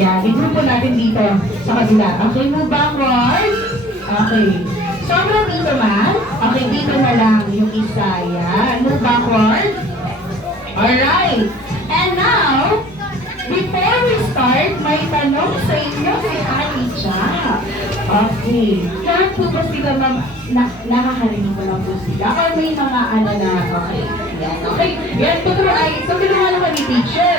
Yan, igrupo natin dito sa kabila. Okay, move backward. Okay. Sobrang dito man. Okay, dito na lang yung isa. Yan, move backward. Alright. And now, before we start, may tanong sa inyo si Ate Cha. Okay. Lahat po ba sila, ma'am, nakakarinig ko lang po sila? Or may mga ano na, okay. Yan, okay. Yan, tutulungan ako ni teacher.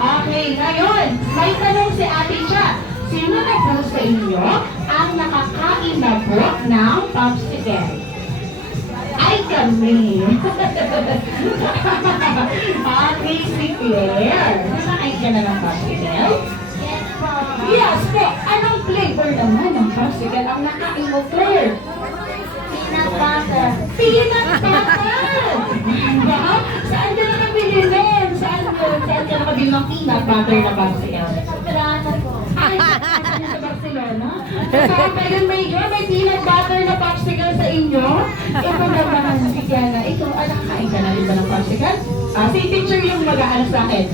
Okay, ngayon, may tanong si Ate Cha. Sino na po sa inyo ang nakakain na po ng popsicle? Ay, kami. Okay, si Claire. Nakakain ka na ng popsicle? Yes po. Anong flavor naman ng popsicle ang nakain mo, Claire? Peanut butter. Peanut butter! Diba? Saan ka nakabili nun? Saan ka nakabili ng peanut butter na popsicle? Pirata po. Ay, sa Barcelona? Saan ba yun, Major? May peanut butter na popsicle sa inyo? Ito naman, si Kiana. Ito, kain ka na rin ba ng popsicle? Si teacher yung mag-aano sa akin.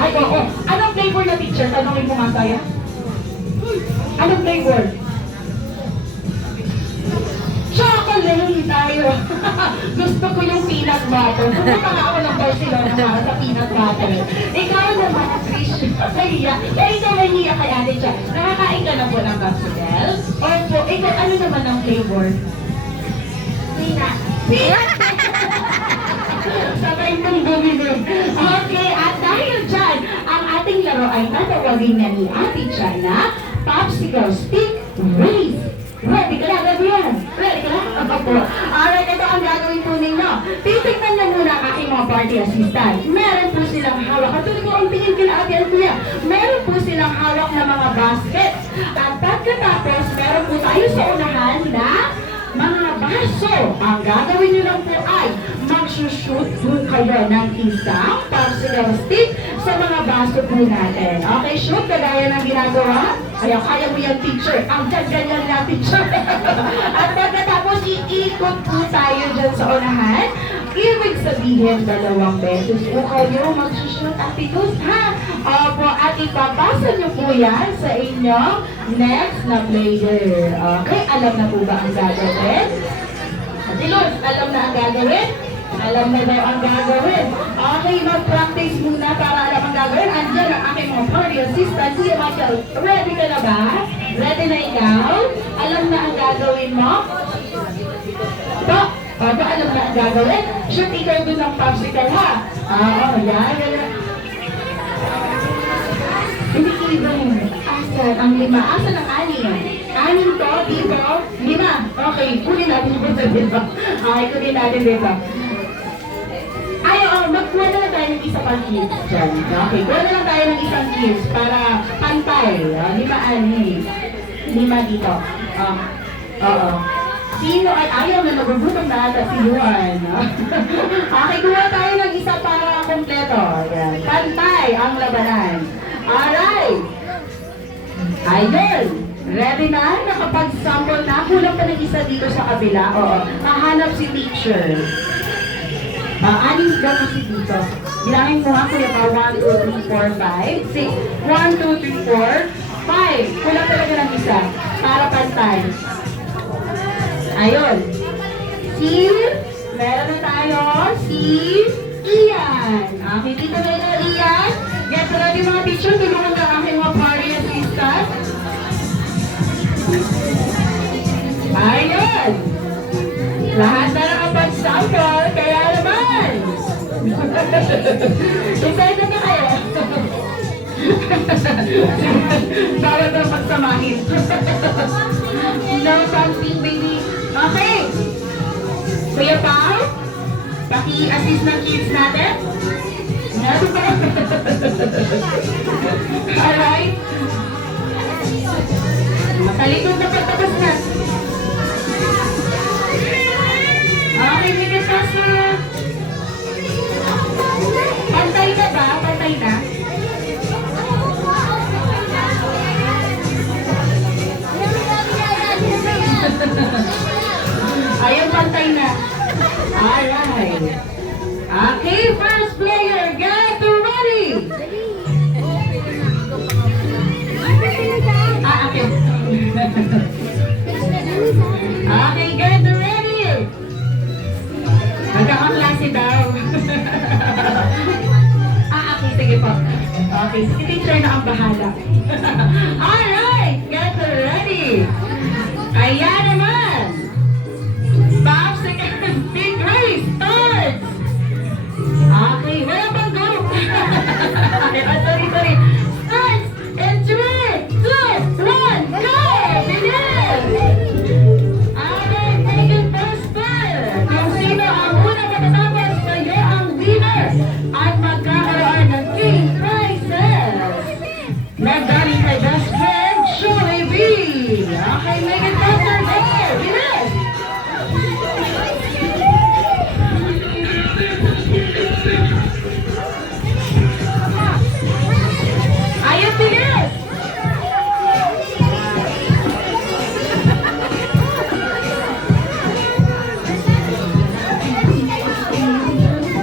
Ay, oo. Anong flavor na teacher? Tanongin mo nga tayo. Anong flavor? Chocolate tayo. Gusto ko yung peanut butter. Pumunta nga ako ng Barcelona para sa peanut butter. Ikaw naman, Trish. Kaya ikaw ay niya kay Ate Cha. Nakakain ka na po ng popsicle? Opo. Ikaw, ano naman ang flavor? Peanut. Peanut! Sabay mong bumili. Okay, at dahil dyan, ang ating laro ay tatawagin na ni Ate Cha na Popsicle Stick Race. Ready ka na, Gabriel? Ready ka na? Opo. Alright, ito ang gagawin po ninyo. Titignan na muna ang aking mga party assistant. Meron po silang hawak. Katulad ko ang tingin kila Ate Alcuya. Meron po silang hawak na mga baskets. At pagkatapos, meron po tayo sa unahan na mga baso. Ang gagawin nyo lang po ay magsushoot po kayo ng isang popsicle stick sa mga baso po natin. Okay, shoot, kagaya ng ginagawa. Kaya mo yan, teacher. Ang ganyan na, teacher. At pagkatapos, iikot po tayo dyan sa unahan. Ibig sabihin, 2 beses po kayo magsushoot at ikot, ha? Opo, at ipapasa nyo po yan sa inyong next na player. Okay, alam na po ba ang gagawin? Ate Luz, alam na ang gagawin? Alam na daw ang gagawin. Okay, mag-practice muna para alam ang gagawin. Andiyan ang aking mga party assistant. Kuya Michael, ready ka na ba? Ready na ikaw? Alam na ang gagawin mo? Ito, opo, alam na ang gagawin? Shoot ikaw doon ng popsicle, ha? Oo, yan. Hindi iba mo. Asan ang 5? Asan ang 6? 6 to, dito, 5. Okay, kunin natin dito, dito. Okay, kunin natin dito. Ay, magkuha na lang tayo ng isa pang kids dyan. Okay, kuha na lang tayo ng isang kids para pantay. 5 dito. Oo. Sino ay ayaw na nagugutom na ata si Juan? Okay, kuha tayo ng isa para kompleto. Yan. Pantay ang labanan. Alright. Ayun. Ready na? Nakapag-sample na. Kulang pa ng isa dito sa kabila. Oo. Mahanap si teacher. 6 daw kasi dito. Bilangin mo nga kuya pa. 1, 2, 3, 4, 5, 6. 1, 2, 3, 4, 5. Kulang talaga ng isa. Para pantay. Ayun. Si, meron na tayo. Si Ian. Okay, dito na yung Ian. Get ready mga teacher. Tulungan na aking mga party assistant. Ayun. Lahat na nakapag-sample. Kaya naman. Excited na kayo. Bawal na pagsamahin. No something, baby. Okay. Kuya Pao, paki-assist ng kids natin. Alright. Makalikod na pagtapos na. Okay, bigas kaso. Pantay na ba? Pantay na? Ayun, pantay na. Alright. Okay, first player, get ready! Okay, si teacher na ang bahala. Alright, get ready. Ayan naman. Popsicles, big race, starts. Okay, wala bang go? Okay, sorry. Starts in 3, 2, 1, go! Bilis! Okay, take it first player. Kung sino ang unang matatapos, kayo ang winner. At magkakaroon ng king prizes. Nagaling kay best friend, Jollibee. Okay, make it faster, go! Bilis! Ayun, bilis!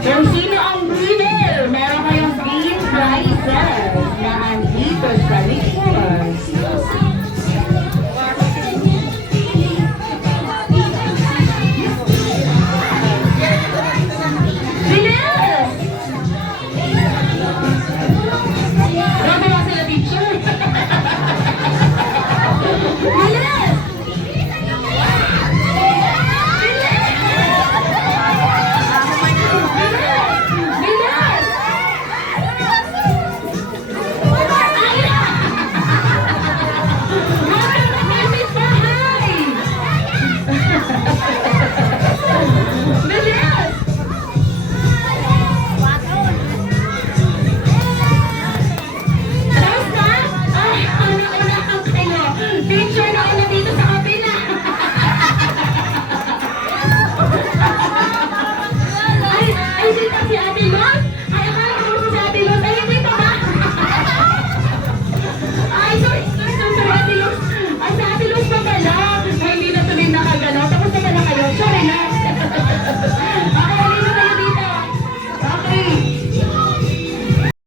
Kung sino ang winner, meron kayong game prizes na andito sa likod. Bilis! Gagawa sila teacher. Bilis! Bilis! Message bahay! Bilis! Tapos na? Ay, una-unahan kayo. Teacher na una dito sa kabila. Ay, dito si Ate Luz? Ay, akala ko si Ate Luz. Ay, dito ba? Ay, sorry, Ate Luz. Ay, sa Ate Luz pa pala. Ay, hindi na tuloy nakagano. Tapos na pala kayo. Sorry na.